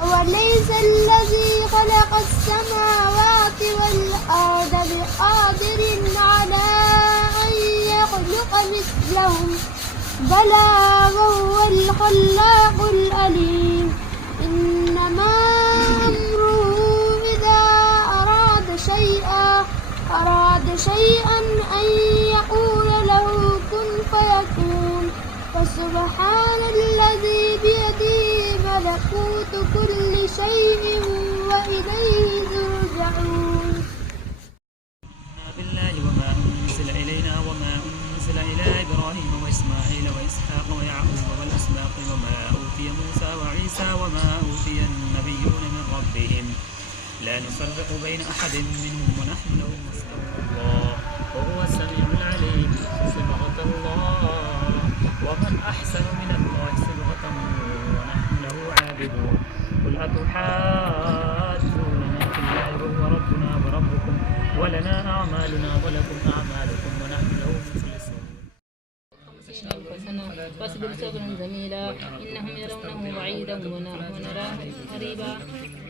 أوليس الذي خلق السماوات والأرض بقادر على أن يخلق مثلهم بلى وهو الخلاق العليم إنما أمره إذا أراد شيئا أن يقول له كن فيكون فسبحان الذي بيده ملكوت كل شيء وإليه ترجعون. بالله وما أنزل إلينا وما أنزل إلى إبراهيم وإسماعيل وإسحاق ويعقوب والأسباط وما أوتي موسى وعيسى وما أوتي النبيون من ربهم لا نفرق بين أحد منهم ونحن له مسلمون الله وهو السميع العليم صبغة الله ومن أحسن من الله صبغة ونحن له عابدون قل أتحاجوننا في الله وهو ربنا وربكم ولنا أعمالنا ولكم أعمالكم ونحن له مخلصون. واصبر صبرا جميلا إنهم يرونه بعيدا ونراه قريبا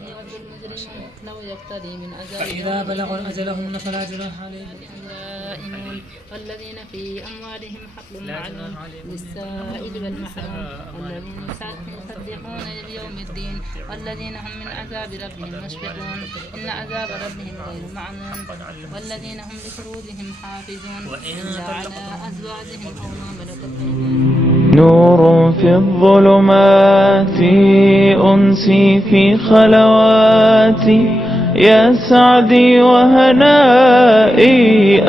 يود المجرم لو يقتدي من فإذا بلغوا أجلهن فلا جناح عليهم الدائمون والذين في أموالهم حق معلوم للسائل والمحروم والذين يصدقون ليوم الدين والذين هم من عذاب ربهم مشفقون إن عذاب ربهم غير معلوم والذين هم لفروجهم حافظون إلا على أزواجهم أو ما ملكت نور في الظلمات أنسي في خلواتي يا سعدي وهنائي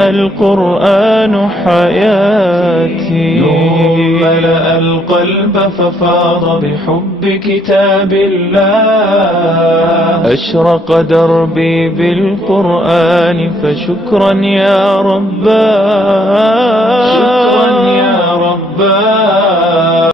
القرآن حياتي نور ملأ القلب ففاض بحب كتاب الله أشرق دربي بالقرآن فشكرا يا رباه